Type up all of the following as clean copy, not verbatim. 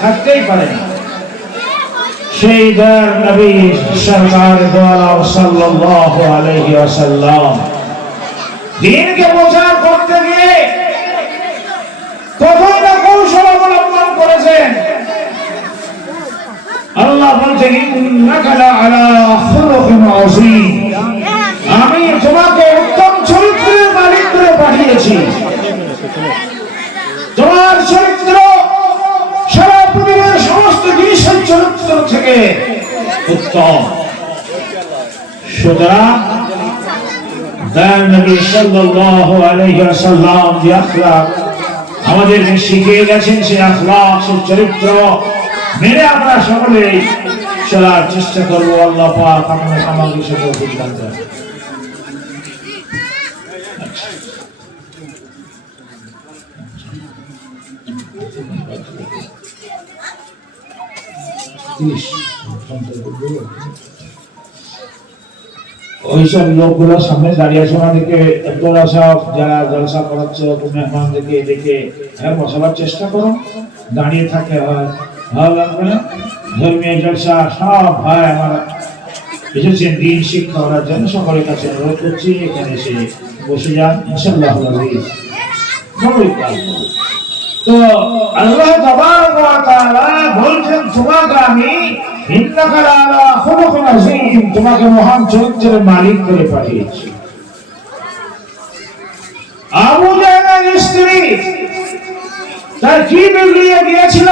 থাকতেই পারে না। সেই দয়ার নবী সরকার দো আলম সাল্লাল্লাহু আলাইহি ওয়াসাল্লাম দ্বীনকে প্রচার করতে গিয়ে কত না কৌশল অবলম্বন করেছেন। আল্লাহ বলছেন ইন্নাকা লাআলা খুলুকিন আযীম, আমি তোমাকে উত্তম চরিত্রের মালিক করে পাঠিয়েছি। তোমার চরিত্র সারা পৃথিবীর সমস্ত জিনিসের চরিত্র থেকে উত্তম। সুতরাং দয়ার নবী সাল্লাল্লাহু আলাইহি ওয়াসাল্লাম যে আখলাক আমাদেরকে শিখিয়ে গেছেন, সেই আখলাক, সেই চরিত্র মেনে আমরা সকলেই চলার চেষ্টা করবো। আল্লাহ পাক আমাদের সকল সিদ্ধান্ত ওইসব লোকগুলোর সামনে দাঁড়িয়ে আছে, আমাদেরকে যারা জলসা করাচ্ছে মেহমানদেরকে দেখে বসাবার চেষ্টা করো। দাঁড়িয়ে থাকে ভালো লাগবে না। ধর্মীয় জলসা সব ভাই আমার এসেছেন দিন শিক্ষা করার জন্য, সকলের কাছে অনুরোধ করছি এখানে এসে বসে যান ইনশাআল্লাহ। তো আল্লাহ তাবারক ওয়া তাআলা বলছেন তোমাকে আমি ইন্নাকা লাআলা খুলুকিন আযীম, তোমাকে মহান চরিত্রের মালিক করে পাঠিয়েছি। আবু জাহলের স্ত্রী তার কি বিগড়িয়ে গিয়েছিল,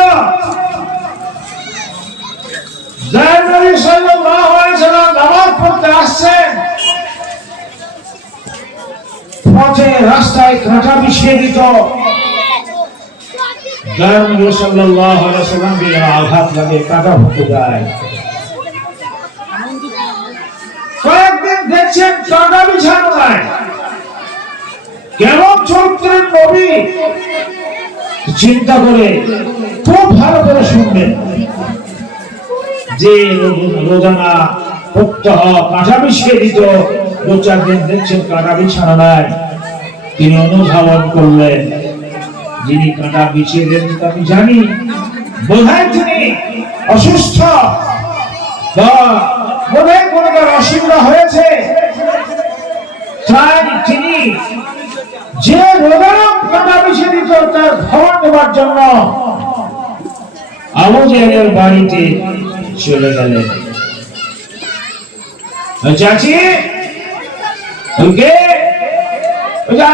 নবী সাল্লাল্লাহু আলাইহি ওয়াসাল্লাম নামাজ পড়তে আসছেন, পথে রাস্তায় কাঁটা বিছিয়ে দিত। নবী সাল্লাল্লাহু আলাইহি ওয়াসাল্লাম কে আঘাত লাগে, কাঁটা ফুটে যায়। কয়েকদিন দেখছেন কাঁটা বিছানো নাই। কেমন চরিত্রের নবী চিন্তা করে খুব ভালো করে শুনবেন যে রোজানা প্রত্যহ কাঁটা বিছিয়ে দিত। দু চার দিন দেখছেন কাঁটা বিছানো নাই, তিনি অনুধাবন করলেন যিনি কাঁটা বিছিয়ে দেন আমি জানি বোধহয় তিনি অসুস্থ বা বোধহয় কোনো অসুবিধা হয়েছে, তাই তিনি যে রোজানা কাঁটা বিছিয়ে দিত তার খবর নেবার জন্য আবু জাহলের বাড়িতে চলে গেলেন। চাচি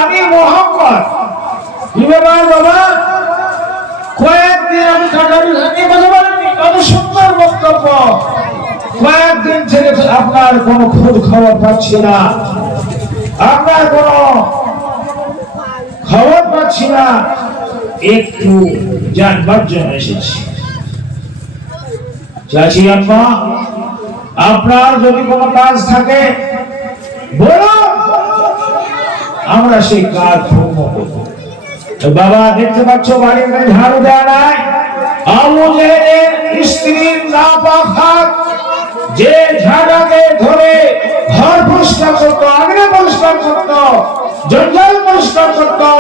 আমি মোহাম্মদ, বাবা কয়েকদিন আমি কাঁটা বিছানিয়ে কথা বলেনি, কত সুন্দর বক্তব্য। কয়েকদিন থেকে আপনার কোনো খোঁজ খবর পাচ্ছি না, আপনার কোনো খবর পাচ্ছি না, একটু জানবার জন্য এসেছি। চাচি আম্মা আপনার যদি কোনো কাজ থাকে বলুন, আমরা সেই কাজ পূর্ণ করব। বাবা দেখতে পাচ্ছ বাড়িতে ঝাড়ু দেওয়া নাই, আবু জাহলের স্ত্রীর নাপাক হাত যে ঝাড়াকে ধরে ঘর পরিষ্কার করতো, আঙিনা পরিষ্কার করতো, জঞ্জাল পরিষ্কার করতো,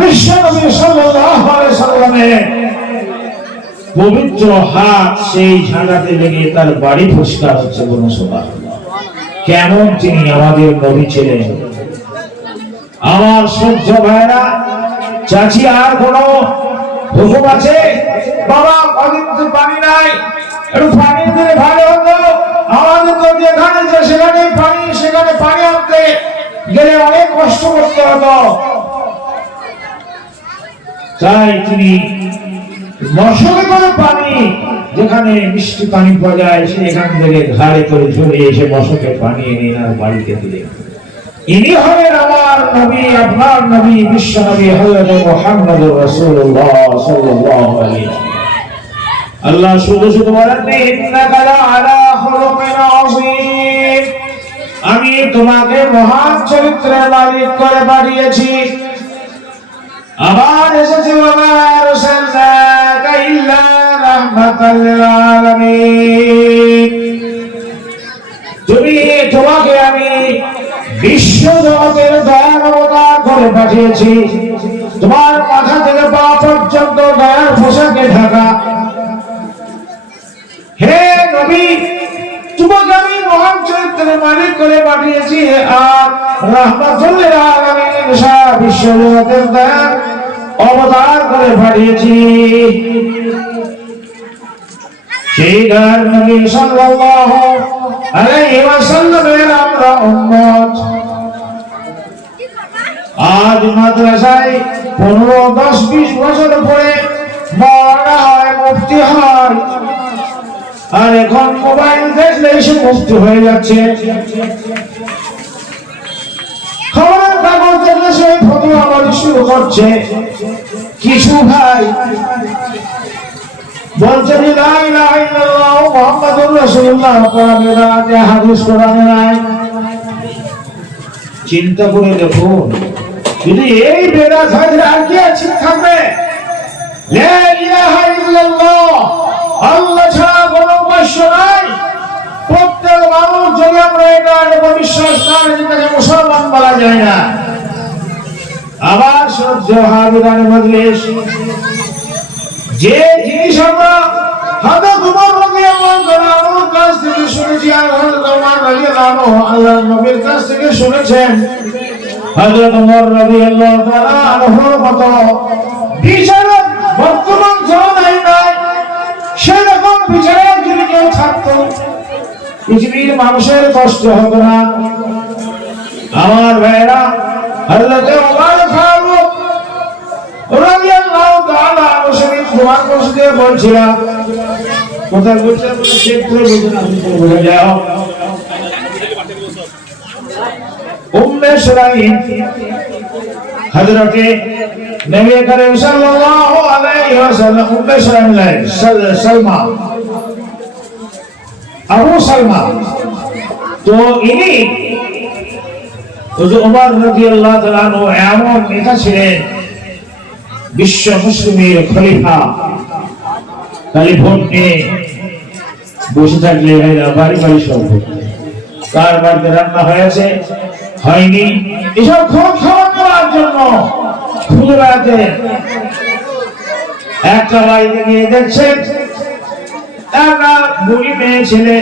বিশ্বনবী সাল্লাল্লাহু আলাইহি ওয়াসাল্লামের পবিত্র হাত সেই ঝাড়াতে লেগে তার বাড়ি পরিষ্কার হচ্ছে। বলুন সুবহানাল্লাহ। কেমন তিনি আমাদের নবী ছিলেন। আমার সহ্য ভাইরা, চাচি আর কোন হুকুম আছে? বাবা কদিন তো পানি নাই, একটু পানি দিলে ভালো হতো। আমাদের তো যেখানে যে সেখানে পানি, সেখানে পানি আনতে গেলে অনেক কষ্ট করতে হতো। তাই তিনি মশকে করে পানি, যেখানে মিষ্টি পানি পাওয়া যায় সেখান থেকে ঘাড়ে করে চলে এসে মশকে পানি এনে আর বাড়িতে দিলেন। ইনি হলেন আমার নবী, আপনার নবী, বিশ্ব নবী হযরত মুহাম্মদুর রাসূলুল্লাহ সাল্লাল্লাহু আলাইহি ওয়াসাল্লাম। আল্লাহ শুধু শুধু বলেন ইন্নাকা লাআলা খুলুকিন আযীম, আমি তোমাকে মহান চরিত্রের মালিক করে পাঠিয়েছি। আবার এসেছে ওয়া আরসালনাকা ইল্লা রাহমাতাল লিল আলামিন, তোমাকে আমি বিশ্ব জগতের দয়ার অবতার করে পাঠিয়েছি। তোমার মাথা থেকে পা পর্যন্ত দয়ার পোশাকে ঢাকা, হে নবী, তোমাকে আমি মহান চরিত্রের মালিক করে পাঠিয়েছি আর রাহমাতুল লিল আলামিন সারা বিশ্ব জগতের দয়ার অবতার করে পাঠিয়েছি। সেই গার নবী সাল্লাল্লাহু আলাইহি ওয়াসাল্লামের আমরা উম্মত। আজ মাদ্রাসায় 15, 10, 20 বছর পরে মাওলানা হয়, মুফতি হয়, আর এখন মোবাইল দেখলে এসে মুফতি হয়ে যাচ্ছে। খবরের কাগজ দেখলে সে ফতোয়া বলা শুরু করছে। কিছু ভাই বলছে যে লা ইলাহা ইল্লাল্লাহ মুহাম্মাদুর রাসূলুল্লাহ, কোরআনে হাদিস কোরআনে নাই। চিন্তা করে দেখুন, যদি এই বেদাত হয় আর কি আছে থাকবে? লা ইলাহা ইল্লাল্লাহ, আল্লাহ ছাড়া কোনো উপাস্য নাই। প্রত্যেক মানুষ যদি আমরা এটা বিশ্বাস করি, যেটাকে মুসলমান বলা যায় না। আবার সহ্য হাবিবান মজলিস, যে জিনিস আমরা হযরত ওমর রাদিয়াল্লাহু তাআলার কাছ থেকে শুনেছি আর হযরত ওমর রাদিয়াল্লাহু আল্লাহর নবীর কাছ থেকে শুনেছেন, হযরত ওমর রাদিয়াল্লাহু তাআলা আনহুর মতো বিচারক বর্তমান জমানায় নাই। সেরকম বিচারক যদি কেউ থাকতো, পৃথিবীর মানুষের কষ্ট হতো না। আমার ভাইরা, হযরত ওমর ফারুক রাদিয়াল্লাহু তাআলা শরীফ দোয়া করতে বলছিলাম, কোথায় বলছিলাম ক্ষেত্রে বলে যাও। উম্মে সুলাইম হযরতে নবী করিম সাল্লাল্লাহু আলাইহি ওয়াসাল্লাম, উম্মে সুলাইম সালমা, আবু সালমা, তো ইনি ওমর রাদিয়াল্লাহু তাআলা এমন নেতা ছিলেন, বিশ্ব মুসলিমের খলিফা। খালি ভোট নিয়ে বসে থাকলে বাড়ি বাড়ি সব কার বাড়িতে রান্না হয়েছে হয়নি এসব খবর নেওয়ার জন্য খুঁজে বেড়াতে। একটা বাড়িতে গিয়ে দেখছেন একটা বুড়ি মেয়ে ছেলে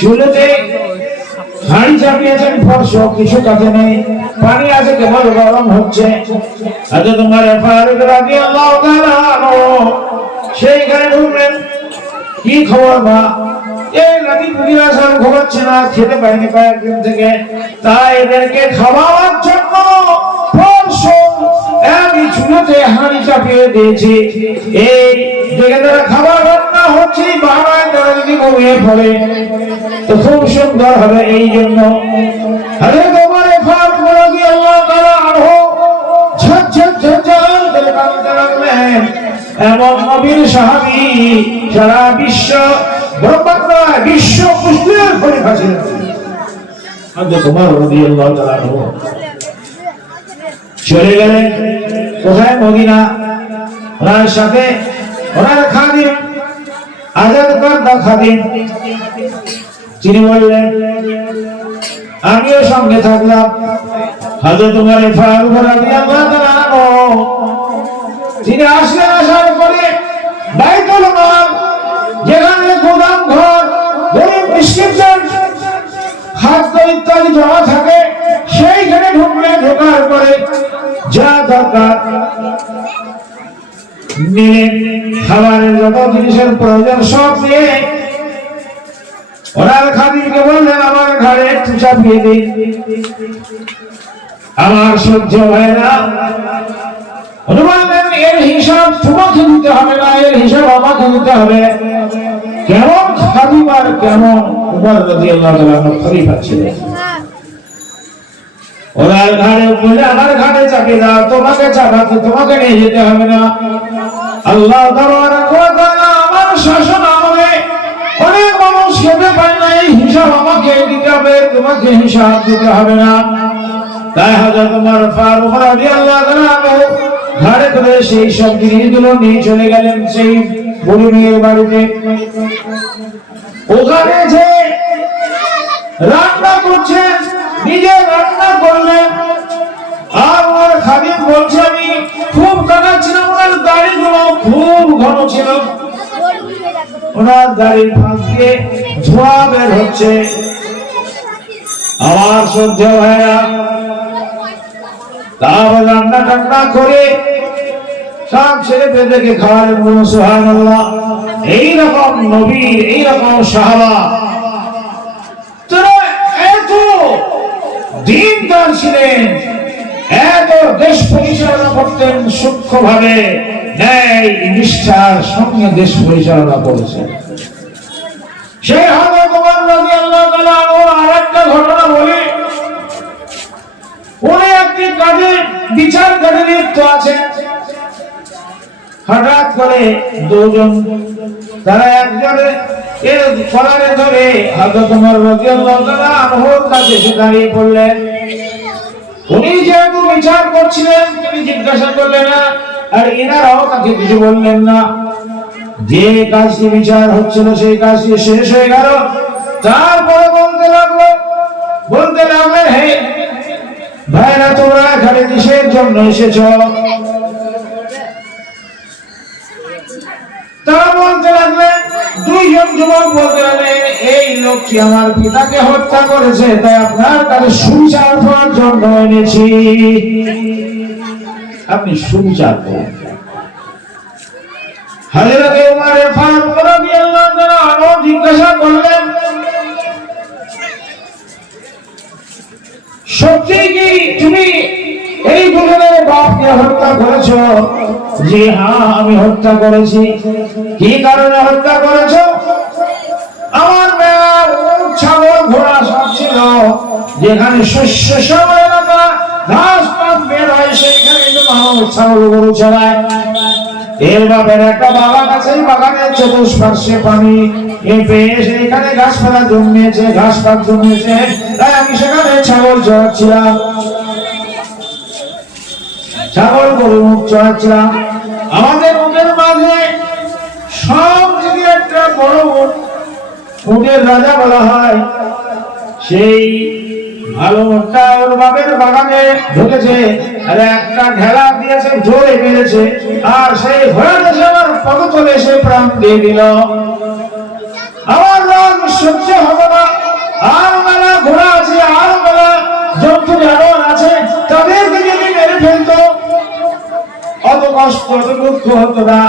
চুলেতে হাঁড়ি চাপিয়েছেন, ফর্স কিছু কাছে নেই, পানি আছে কেবল গরম হচ্ছে। আচ্ছা, তোমার ফারুক রাদিয়াল্লাহু তাআলা সেইখানে ঢুকলেন। কি খবর মা? এই নবী পুরিয়া সাহেব ঘুমাচ্ছে না, খেতে পায়নি কয়েকদিন থেকে, তাই এদেরকে খাওয়ার জন্য ফর্স আমি চুলেতে হাঁড়ি চাপিয়ে দিয়েছি। এই দেখে তারা খাবার রান্না হচ্ছে, বাবায় তারা যদি ঘুমিয়ে পড়ে তো খুব সুন্দর হবে। এই জন্য হযরত ওমর ফারুক রাদিয়াল্লাহু তাআলা আনহু ঝরঝর ঝরঝর করে কাঁদতে লাগলেন। এমন নবীর সাহাবী সারা বিশ্ব ব্রহ্মাণ্ড বিশ্ব মুসলিমের খলিফা ছিলেন হযরত ওমর রাদিয়াল্লাহু তাআলা আনহু। চলে গেলেন কোথায়? মদিনা। ওনার সাথে ওনার খাদিম, আজাদ কর্তা খাদিম, তিনি বললেন আমিও সঙ্গে থাকলাম। হযরত ওমর ফারুক রাদিয়াল্লাহু তাআলা আনহু তিনি আসলেন। আসার পরে বাইতুল মাল, যেখানে গোদাম ঘর, গরিব মিসকিনদের খাদ্য ইত্যাদি জমা থাকে, সেইখানে ঢুকলেন। ঢোকার পরে যা দরকার নিলেন, খাবারের যত জিনিসের প্রয়োজন সব নিয়ে ওনার খাদিমকে বললেন আমার ঘরে একটু চাপিয়ে দিন, আমার সহ্য হয় না। উনি বললেন এর হিসাব তোমাকে দিতে হবে না, এর হিসাব আমাকে দিতে হবে। কেমন খাদিম আর কেমন ওমর রাদিয়াল্লাহু তাআলা খলিফা ছিলেন। ওনার ঘাড়ে বলে আমার ঘাড়ে চাপিয়ে দাও, তোমাকে চাপাতে তোমাকে নিয়ে যেতে হবে না। আল্লাহ তাবারাক ওয়া তাআলা আমার শাসন আমলে অনেক মানুষ খেতে পায় না, এই হিসাব আমাকে দিতে হবে, তোমাকে হিসাব দিতে হবে না। তাই হযরত ওমর ফারুক রাদিয়াল্লাহু তাআলা ঘাড়ে করে সেই সব জিনিসগুলো নিয়ে চলে গেলেন সেই বুড়ি মেয়ের বাড়িতে। ওখানে যে রান্না করছেন, নিজে রান্না করলেন। আর ওর খাদিম বলছে আমি খুব কাটাচ্ছিলাম, ওনার দাড়িগুলো ছিল, ওনার দাড়ির ফাঁক দিয়ে ধোঁয়া বের হচ্ছে। আমার শ্রদ্ধেয় ভাইরা, তারপর রান্না টান্না করে সব ছেলে পেলেকে খাওয়ালেন, বলুন সুবহানাল্লাহ। এইরকম নবীর এইরকম সাহাবা তারা এত দিনদার ছিলেন, এত দেশ পরিচালনা করতেন সূক্ষ্মভাবে, ন্যায় নিষ্ঠার সঙ্গে দেশ পরিচালনা করেছেন। সেই হযরত ওমর রাদিয়াল্লাহু তাআলা আনহু আরেকটা ঘটনা বলি। উনি একটি কাজে বিচার করে লিপ্ত আছেন। হঠাৎ করে দুজন তারা একজনে এর কলারে ধরে হযরত ওমর রাদিয়াল্লাহু তাআলা আনহুর কাছে এসে দাঁড়িয়ে পড়লেন। উনি যেহেতু বিচার করছিলেন, তিনি জিজ্ঞাসা করলেন না, আর এনারাও তাকে কিছু বললেন না। যে কাজটি বিচার হচ্ছিল সেই কাজটি শেষ হয়ে গেল। তারপরে বলতে লাগলেন, হে ভাইরা, তোমরা এখানে কিসের জন্য এসেছো? তারা বলতে লাগলেন, দুইজন যুবক বলতে লাগলেন, এই লোকটি আমার পিতাকে হত্যা করেছে, তাই আপনার কাছে সুবিচার পাওয়ার জন্য এনেছি। আপনি সুবিচার করুন। হযরত ওমর ফারুক রাদিয়াল্লাহু তাআলা আনহু জিজ্ঞাসা করলেন, সত্যি কি তুমি এই দুজনের বাপকে হত্যা করেছো? জি হ্যাঁ, আমি হত্যা করেছি। কি কারণে হত্যা করেছো? আমার মেয়া ছাগল ঘোড়া সব ছিল, যেখানে শস্য শ্যামল এলাকা, ঘাস পাত বের হয়, সেইখানে মানুষ ছাগল গরু চড়ায়। এর বাপের একটা বাগান আছে, বাগানের চতুষ্পার্শ্বে পানি, সেখানে গাছপালা জন্মেছে, ঘাস পাত জন্মেছে, তাই আমি সেখানে ছাগল চড়াচ্ছিলাম, ছাগল গরু চড়াচ্ছিলাম। আমাদের উটের মাঝে সব থেকে একটা বড় উটের রাজা বলা হয়, সেই ভালো উটটা ওর বাপের বাগানে ঢুকেছে, আর একটা ঢেলা দিয়েছে, জোরে মেরেছে, আর সেই ভয়ানক আমার পদতলে এসে প্রাণ দিয়ে দিল। আমার রাগ সহ্য হবে না। আর মেলা ঘোড়া আছে, আর মেলা জন্তু জানোয়ার আছে, তাদেরকে যদি মেরে ফেলতো অত কষ্ট, অত দুঃখ হতো না।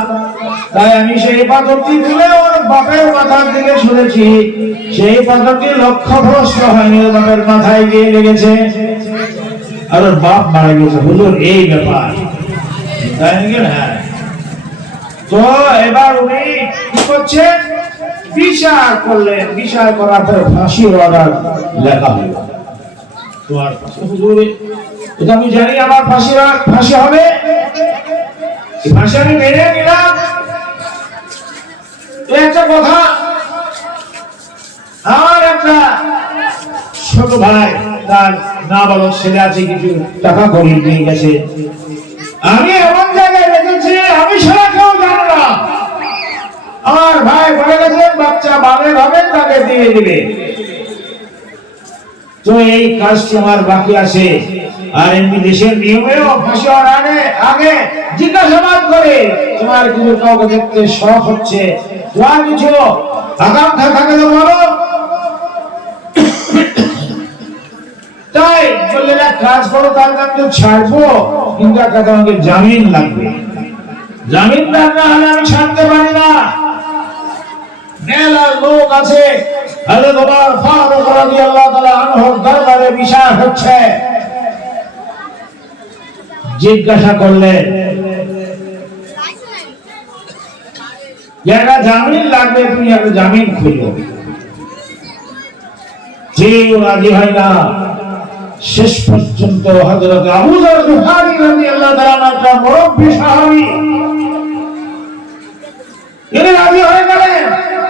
তাই আমি সেই পাথরটি তুলে ওর বাপের মাথার দিকে ছুঁড়েছি। সেই পাথরটি লক্ষ্যভ্রষ্ট হয়নি, ওর বাপের মাথায় গিয়ে লেগেছে, আর ওর বাপ মারা গেছে। হুজুর, এই ব্যাপার, তাই নাকি? হ্যাঁ। তো এবার উনি কি করছেন? বিচার করলেন। বিচার করার পরে ফাঁসির অর্ডার লেখা হলো। এটা আমি জানি আমার ফাঁসি হবে, ফাঁসি আমি মেনে নিলাম। একটা কথা, আমার একটা ছোট ভাই, তার নাবালক ছেলে আছে, কিছু টাকা করিয়ে নিয়ে গেছে। আমি এমন জায়গায় রেখেছি, আমি ছাড়া কেউ জানে না। আমার ভাই বলে গেছেন, বাচ্চা বালের হবে, তাকে দিয়ে দিবে। তো এই কাজটি আমার বাকি আছে। আর এমনি দেশের নিয়মেও ফাঁসি হওয়ার আগে জিজ্ঞাসাবাদ করে, তোমার কিছু কাউকে দেখতে শখ হচ্ছে, তোমার কিছু আকাঙ্ক্ষা থাকে তো বলো। তাই বললেন, এক কাজ করো, তার কাছে ছাড়বো, কিন্তু একটা তোমাকে জামিন লাগবে। জামিনদার না হলে আমি ছাড়তে পারি না। মেলা লোক আছে, হযরত ওমর ফারুক রাদিয়াল্লাহু তাআলা আনহুর দরবারে বিচার হচ্ছে। জিজ্ঞাসা করলেন, একটা জামিন লাগবে, তুমি একটা জামিন খুঁজো। কেউ রাজি হয় না। শেষ পর্যন্ত হযরত আবু যর গিফারী রাদিয়াল্লাহু তাআলা একটা মুরব্বী সাহাবী, তিনি রাজি হয়ে গেলেন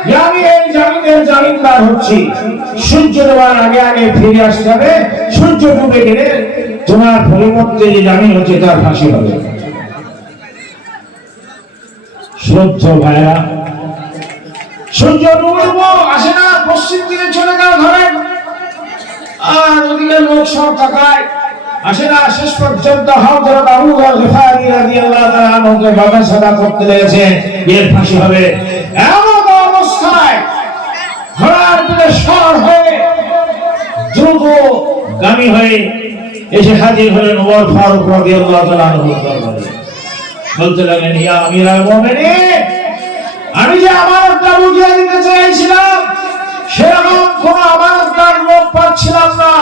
যে আমি এই জামিনের জামিনদার হচ্ছি। সূর্য ডোবার আগে আগে ফিরে আসতে হবে, সূর্য ডুবে গেলে তোমার পরিবর্তে যে জামিন হচ্ছে তার ফাঁসি হবে। শ্রদ্ধ ভাইরা, সূর্য ডুবো আসে না, পশ্চিম দিকে চলে গেল ধরেন, আর ওদিকে লোক সব তাকায়, আসে না, শেষ পর্যন্ত হযরত আবু যর গিফারী রাদিয়াল্লাহু তাআলা আনহুকে বাবা সাদা করতে লেগেছে, এর ফাঁসি হবে। এমন অবস্থায় ঘোড়ার পিঠে সওয়ার হয়ে দ্রুত গামী হয়ে এসে হাজির হলেন ওমর ফারুক রাদিয়াল্লাহু তাআলা আনহুর দরবারে। বলতে লাগলেন, ইয়া আমিরাল মুমিনিন, আমি যে আমানতটা বুঝিয়ে দিতে চেয়েছিলাম সেরকম কোন আমানতদার লোক পাচ্ছিলাম না,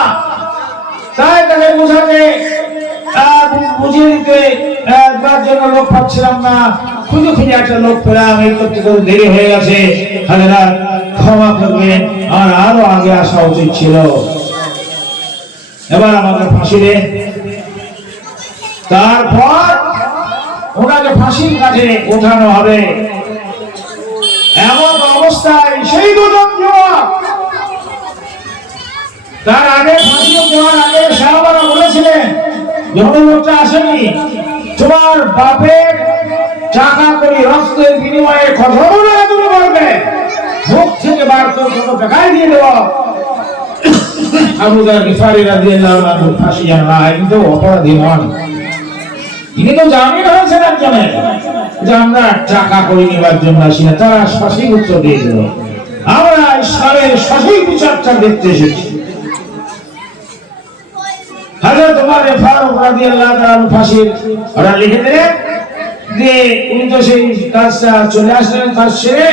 তাই তাকে বুঝাতে বুঝিয়ে দিতে তার জন্য লোক পাচ্ছিলাম না। খুঁজে খুঁজে একটা লোক পেলাম, এই করতে করতে দেরি হয়ে গেছে, হাজার ক্ষমা করবেন, আর আরো আগে আসা উচিত ছিল। এবার আমাকে ফাঁসি দে। তারপর ওনাকে ফাঁসির কাছে ওঠানো হবে। এমন অবস্থায় সেই দুজন যুবক, তার আগে ফাঁসি দেওয়ার আগে সাহাবারা বলেছিলেন, যখন লোকটা আসেনি, তোমার বাপের টাকা করে রক্তের বিনিময়ে কত টাকা তুমি বলবে, মুখ থেকে বার করে কত টাকায় দিয়ে দেব। আবু যর গিফারী রাদিয়াল্লাহু আনহু ফাঁসি জানা না, কিন্তু অপরাধী নন, তিনি তো জামিন হয়েছেন একজনের, যে আমরা টাকা করে নেবার জন্য আসি না। তারা সঠিক উত্তর দিয়ে দিল, আমরা ইসলামের সঠিক বিচারটা দেখতে এসেছি। হযরত ওমর ফারুক রাদিয়াল্লাহু তাআলা ফাঁসির অর্ডার লিখে দিলেন, যে উনি তো সেই কাজটা চলে আসলেন কাজ সেরে,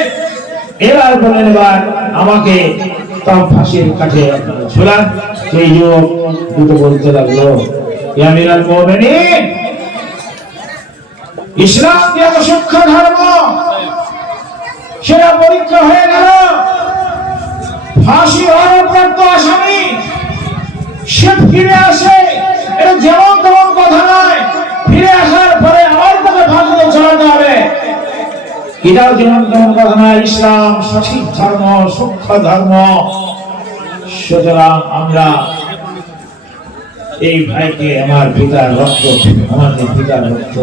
এবার বলেন এবার আমাকে তাও ফাঁসির কাছে ঝোলান। সেই যুবক দুটো বলতে লাগলো, ইয়া আমিরাল মুমিনিন, ইসলাম যে অসংখ্য ধর্ম, সেটা পরীক্ষা হয়ে গেল। ফাঁসি হওয়ার প্রাপ্ত আসামি সে ফিরে আসে, এটা যেমন তেমন কথা নয়। ফিরে আসার পরে আমার তাকে ফাঁসিতে চড়াতে হবে, এটাও যেমন তেমন কথা নয়। ইসলাম সঠিক ধর্ম, সূক্ষ্ম ধর্ম। সুতরাং আমরা এই ভাইকে আমার পিতার রক্ত, আমাদের পিতার রক্ত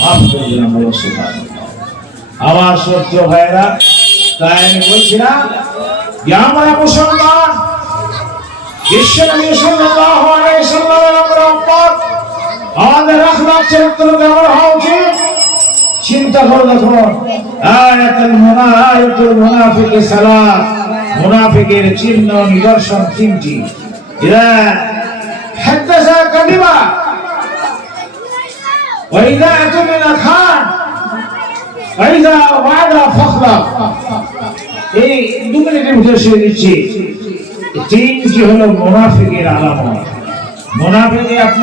মাফ করে দিলাম। আমার সত্য ভাইরা, তাই আমি বলছিলাম যে আমরা মুসলমান, বিশ্বনবী সাল্লাল্লাহু আলাইহি সাল্লামের আমরা উম্মত, আমাদের আখলাক চরিত্র কেমন হওয়া উচিত চিন্তা করে দেখুন। আয়াতুল মুনাফিক সালাত, মুনাফিকের চিহ্ন নিদর্শন তিনটি। ইদা হাদাসা কাযিবা ওয়া ইদা আতুমিনা খান ওয়া ইদা ওয়াদা ফাখলা। এই 2 মিনিটের ভিতরে শেষ দিচ্ছি। তিনটি হলো মুনাফিকের আলামত। মুনাফিকে আপনি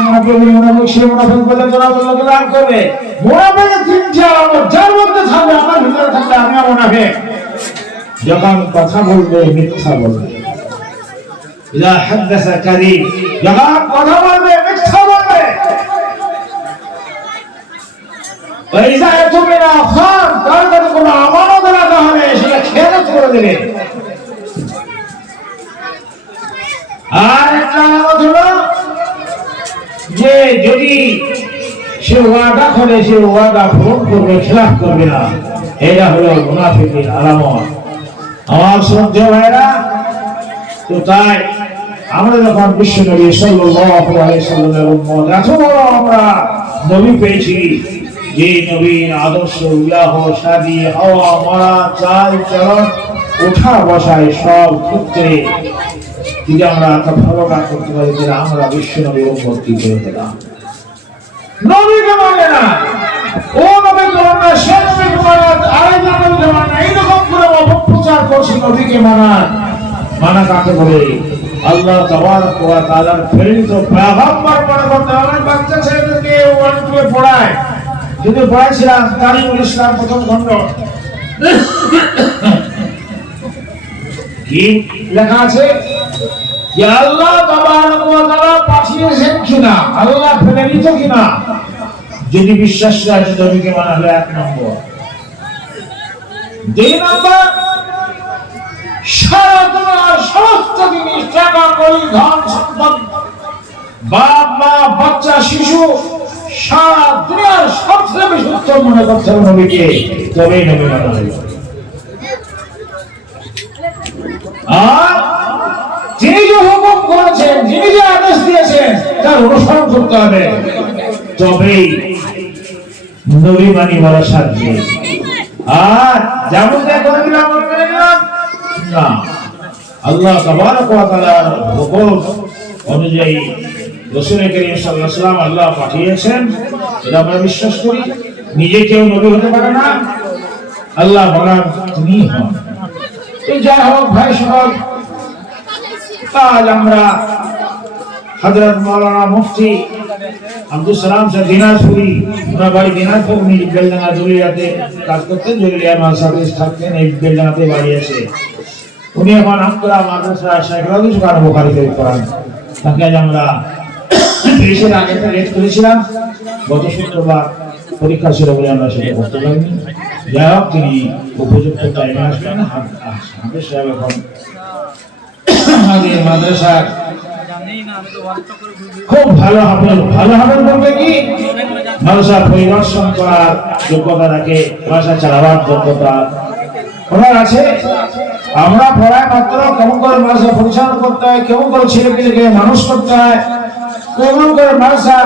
মুনাফিক সে মুনাফিক বলে তোরা বললো তো দান করবে। মুনাফিকের তিনটি আলামত, যার মধ্যে থাকবে, আমার ভিতরে থাকবে, আমি মুনাফিক। যখন কথা বলবে মিথ্যা বলবে, ইদা হাদাসা কাযিব, যখন কথা বলবে মিথ্যা বলবে, ওয়া ইদা আতুমিনা খান, তার কাছে কোনো আমানত রাখা হবে সেটা খেয়ানত করে দেবে। আর একটা আলামত হলো যে যদি সে ওয়াদা করে, সে ওয়াদা পূরণ করবে, খেলাফ করবে না। এটা হলো মুনাফিকের আলামত। আমার শ্রদ্ধেয় ভাইরা, তো তাই আমরা যখন বিশ্বনবী সাল্লাল্লাহু আলাইহি সাল্লামের উম্মত, এত বড় আমরা নবী পেয়েছি, যে নবীর আদর্শ, উল্লাহ, শাদী, হাওয়া, মরা, চাল চলন, ওঠা বসায় সব ক্ষেত্রে যদি আমরা এত ভালো কাজ করতে পারি, তাহলে আমরা বিশ্বনবীর উম্মত কি করে পেলাম। নবীকে মানে না, ও নবীকে মানে না, সে নবীকে মানে না, আরেকজন নবীকে মানে না, এইরকম করে অপপ্রচার করছি। নবীকে মানা কাকে বলে? আল্লাহ তাবারক ওয়া তাআলার প্রেরিত পয়গম্বর মনে করতে হবে। বাচ্চা ছেলেদেরকে ওয়ানটুয়ে পড়ায়, যদি পড়াইছিলাম তারিকুল ইসলাম প্রথম খণ্ড, কি লেখা আছে যে আল্লাহ তাবারক ওয়া তাআলা পাঠিয়েছেন কিনা, আল্লাহ প্রেরিত কিনা, যদি বিশ্বাস করে নবীকে মানা হলো 1 নম্বর। 2 নম্বর, সারা দুনিয়ার সমস্ত জিনিস, টাকা কড়ি, ধন সম্পদ, বাপ মা, বাচ্চা, শিশু, সারা দুনিয়ার সবচেয়ে বেশি উত্তম মনে করতে হবে নবীকে, তবেই নবী মানা হবে। আর যিনি যে হুকুম করেছেন, যিনি যে আদেশ দিয়েছেন, তার অনুসরণ করতে হবে, তবেই নবী মানি বলা সাধ্য। আর যেমন করে দিলাম না, আল্লাহ তাবারক ওয়া তাআলার হুকুম অনুযায়ী রাসূল করিম সাল্লাল্লাহু আলাইহি ওয়াসাল্লাম আল্লাহ পাঠিয়েছেন, এটা আমরা বিশ্বাস করি। নিজে কেউ নবী হতে পারে না, আল্লাহ বলেন তিনি হন। তো যাই হোক ভাই সব, আজ আমরা হযরত মাওলানা মুফতি আব্দুল সালাম সাহেব দিনাজপুরি, ওনার বাড়ি দিনাজপুর, উনি বেলডাঙ্গা জলিয়াতে কাজ করতেন, জলিয়া মাদ্রাসাতে থাকতেন, এই বেলডাঙ্গাতে বাড়ি আছে। উনি এখন আমতলা মাদ্রাসা শেখালাদি সুকান বুখারীতে পড়ান। তাকে আজ আমরা দেশের আগে রেট করেছিলাম, গত শুক্রবার পরীক্ষা ছিল বলে আমরা সেটা করতে পারিনি। যাই হোক, তিনি উপযুক্ত টাইমে আসবেন। হাফেজ সাহেব এখন আমাদের মাদ্রাসার খুব ভালো হাফেজ, ভালো হাফেজ বলতে কি মাদ্রাসা পরিদর্শন করার যোগ্যতা রাখে, মাদ্রাসা চালাবার যোগ্যতা ওনার আছে। আমরা পড়ায় মাত্র কেমন করে মাদ্রাসা পরিচালনা করতে হয়, কেমন করে ছেলেপিলেকে মানুষ করতে হয়, কেমন করে মাদ্রাসা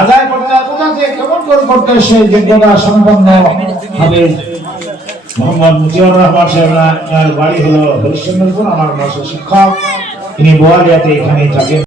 আদায় করতে হয়, কোথা থেকে কেমন করে করতে হয়, সেই যোগ্যতা সম্পন্ন হাফেজ মোহাম্মদ মুজিবুর রহমান সাহেব। বাড়ি হলো হরিশ্চন্দ্রপুর, আমার মাদ্রাসা শিক্ষক, তিনি বোয়ালিয়াতে এখানেই থাকেন।